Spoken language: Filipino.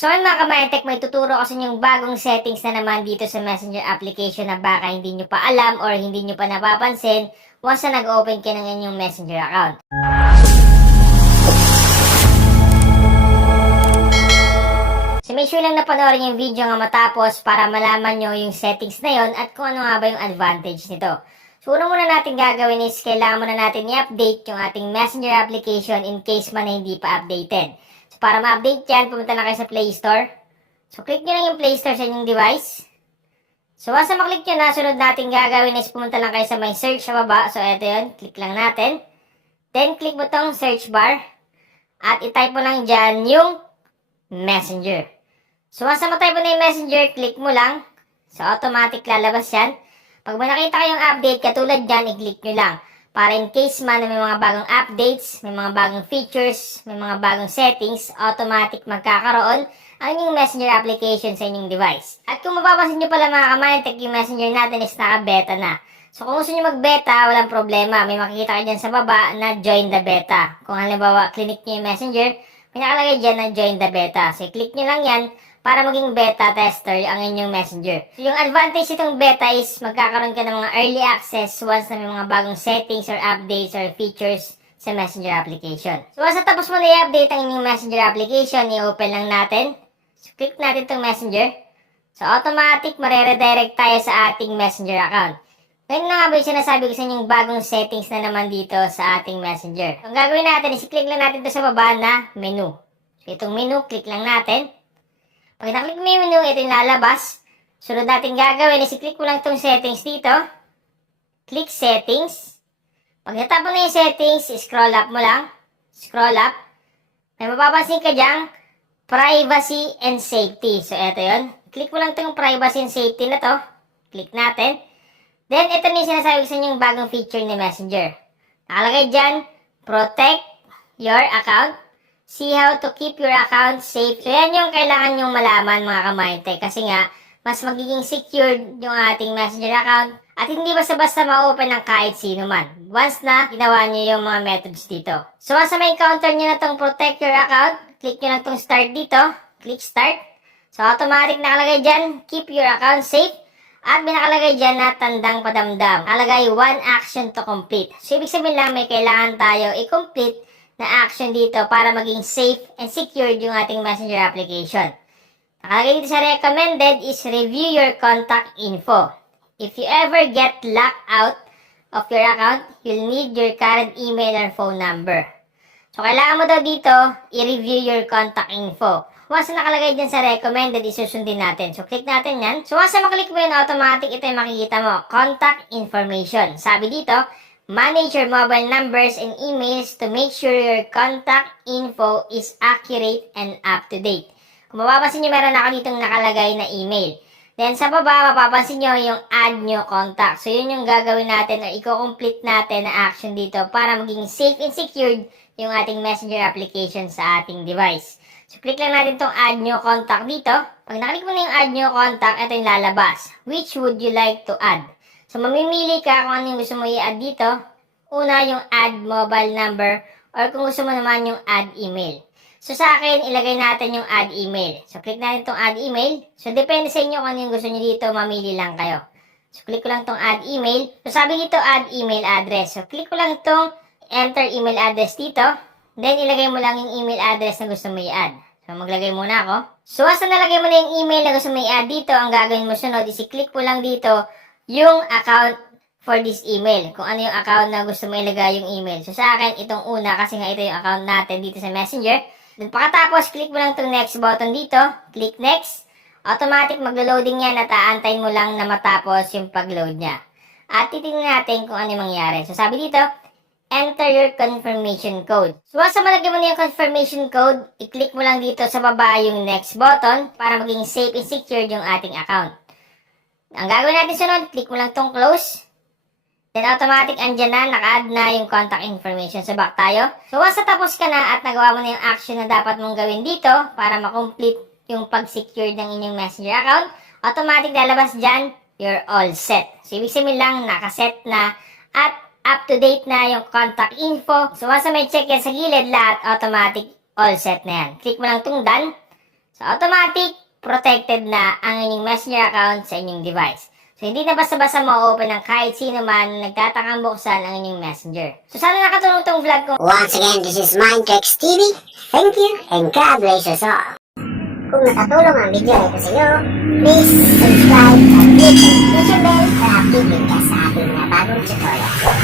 So ayun mga kamaytek, may tuturo ko sa inyo yung bagong settings na naman dito sa Messenger application na baka hindi nyo pa alam or hindi nyo pa napapansin once na nag-open ka ng inyong Messenger account. So make sure lang na panoorin yung video nga matapos para malaman nyo yung settings na yon at kung ano nga ba yung advantage nito. So una muna natin gagawin is kailangan muna natin i-update yung ating Messenger application in case man na hindi pa updated. Para ma-update yan, pumunta na kayo sa Play Store. So click nyo lang yung Play Store sa inyong device. So once na maklik nyo na, sunod natin gagawin is pumunta lang kayo sa may search sa baba. So eto yun, click lang natin. Then click mo tong search bar. At itype mo lang dyan yung Messenger. So once na matype mo na yung Messenger, click mo lang. So automatic lalabas yan. Pag may nakita kayong update, katulad dyan, i-click nyo lang. Para in case man na may mga bagong updates, may mga bagong features, may mga bagong settings, automatic magkakaroon ang inyong messenger application sa inyong device. At kung mapapansin nyo pala mga kamaytek, yung messenger natin is naka-beta na. So kung gusto nyo mag-beta, walang problema. May makikita kayo dyan sa baba na join the beta. Kung halimbawa, clinic nyo yung messenger, may nakalagay dyan na join the beta. So i-click nyo lang yan para maging beta tester ang inyong messenger. So, yung advantage itong beta is magkakaroon ka ng mga early access once na may mga bagong settings or updates or features sa messenger application. So, once natapos mo na i-update ang inyong messenger application, i-open lang natin. So, click natin itong messenger. So, automatic mareredirect tayo sa ating messenger account. Ngayon na nga ba yung sinasabi ko sa inyong bagong settings na naman dito sa ating messenger. So, ang gagawin natin is i-click lang natin ito sa baba na menu. So, itong menu, click lang natin. Pag naklik mo yung menu, ito yung lalabas. Sunod natin gagawin is i-click mo lang itong settings dito. Click settings. Pag natapon na yung settings, scroll up mo lang. Scroll up. May mapapansin ka dyan, privacy and safety. So, ito yon. Click mo lang itong privacy and safety na to. Click natin. Then, ito na yung sinasabi ko sa inyo yung bagong feature ni Messenger. Nakalagay dyan, protect your account see how to keep your account safe. So, yan yung kailangan yung malaman mga kamayte. Kasi nga, mas magiging secured yung ating messenger account at hindi basta-basta ma-open ng kahit sino man. Once na ginawa nyo yung mga methods dito. So, once na may encounter nyo na tong protect your account, click nyo lang tong start dito. Click start. So, automatic nakalagay dyan, keep your account safe. At may nakalagay dyan na tandang padamdam. Nakalagay one action to complete. So, ibig sabihin lang may kailangan tayo i-complete na action dito para maging safe and secured yung ating messenger application. Nakalagay dito sa recommended is review your contact info. If you ever get locked out of your account, you'll need your current email or phone number. So, kailangan mo daw dito i-review your contact info. Once na nakalagay dyan sa recommended, isusundin natin. So, click natin yan. So, once na maklik mo yun, automatic ito yung makikita mo. Contact information. Sabi dito, Manage your mobile numbers and emails to make sure your contact info is accurate and up to date. Kung mapapansin nyo, meron ako ditong nakalagay na email. Then sa baba, mapapansin nyo yung add new contact. So yun yung gagawin natin or i-complete natin na action dito para maging safe and secured yung ating messenger application sa ating device. So click lang natin tong add new contact dito. Pag nakalik mo na yung add new contact, ito yung lalabas. Which would you like to add? So, mamimili ka kung ano yung gusto mo i-add dito. Una, yung add mobile number or kung gusto mo naman yung add email. So, sa akin, ilagay natin yung add email. So, click natin itong add email. So, depende sa inyo kung ano yung gusto nyo dito, mamili lang kayo. So, click ko lang itong add email. So, sabi dito, add email address. So, click ko lang itong enter email address dito. Then, ilagay mo lang yung email address na gusto mo i-add. So, maglagay muna ako. So, na nalagay mo na yung email na gusto mo i-add dito, ang gagawin mo sunod is i-click mo lang dito yung account for this email. Kung ano yung account na gusto mo ilagay yung email. So, sa akin, itong una kasi nga ito yung account natin dito sa Messenger. Then, pagkatapos, click mo lang itong next button dito. Click next. Automatic maglo-loading yan at aantayin mo lang na matapos yung pag-load niya. At titingnan natin kung ano yung mangyari. So, sabi dito, enter your confirmation code. So, once na malagay mo na yung confirmation code, i-click mo lang dito sa baba yung next button para maging safe and secure yung ating account. Ang gagawin natin sunod, click mo lang tong close. Then automatic andyan na, naka-add na yung contact information. So back tayo. So once natapos ka na at nagawa mo na yung action na dapat mong gawin dito para makomplete yung pag-secure ng inyong messenger account, automatic lalabas dyan, you're all set. So ibig sabihin lang, nakaset na at up to date na yung contact info. So once may check yan sa gilid, lahat automatic all set na yan. Click mo lang tong done. So, automatic protected na ang inyong messenger account sa inyong device. So, hindi na basta-basta ma-open ng kahit sino man na nagtatakang buksan ang inyong messenger. So, sana nakatulong tong vlog ko. Once again, this is Mindtrex TV. Thank you and God bless us all. Kung nakatulong ang video ito sa iyo, please subscribe at click ang notification bell para updated ka sa ating mga bagong tutorial.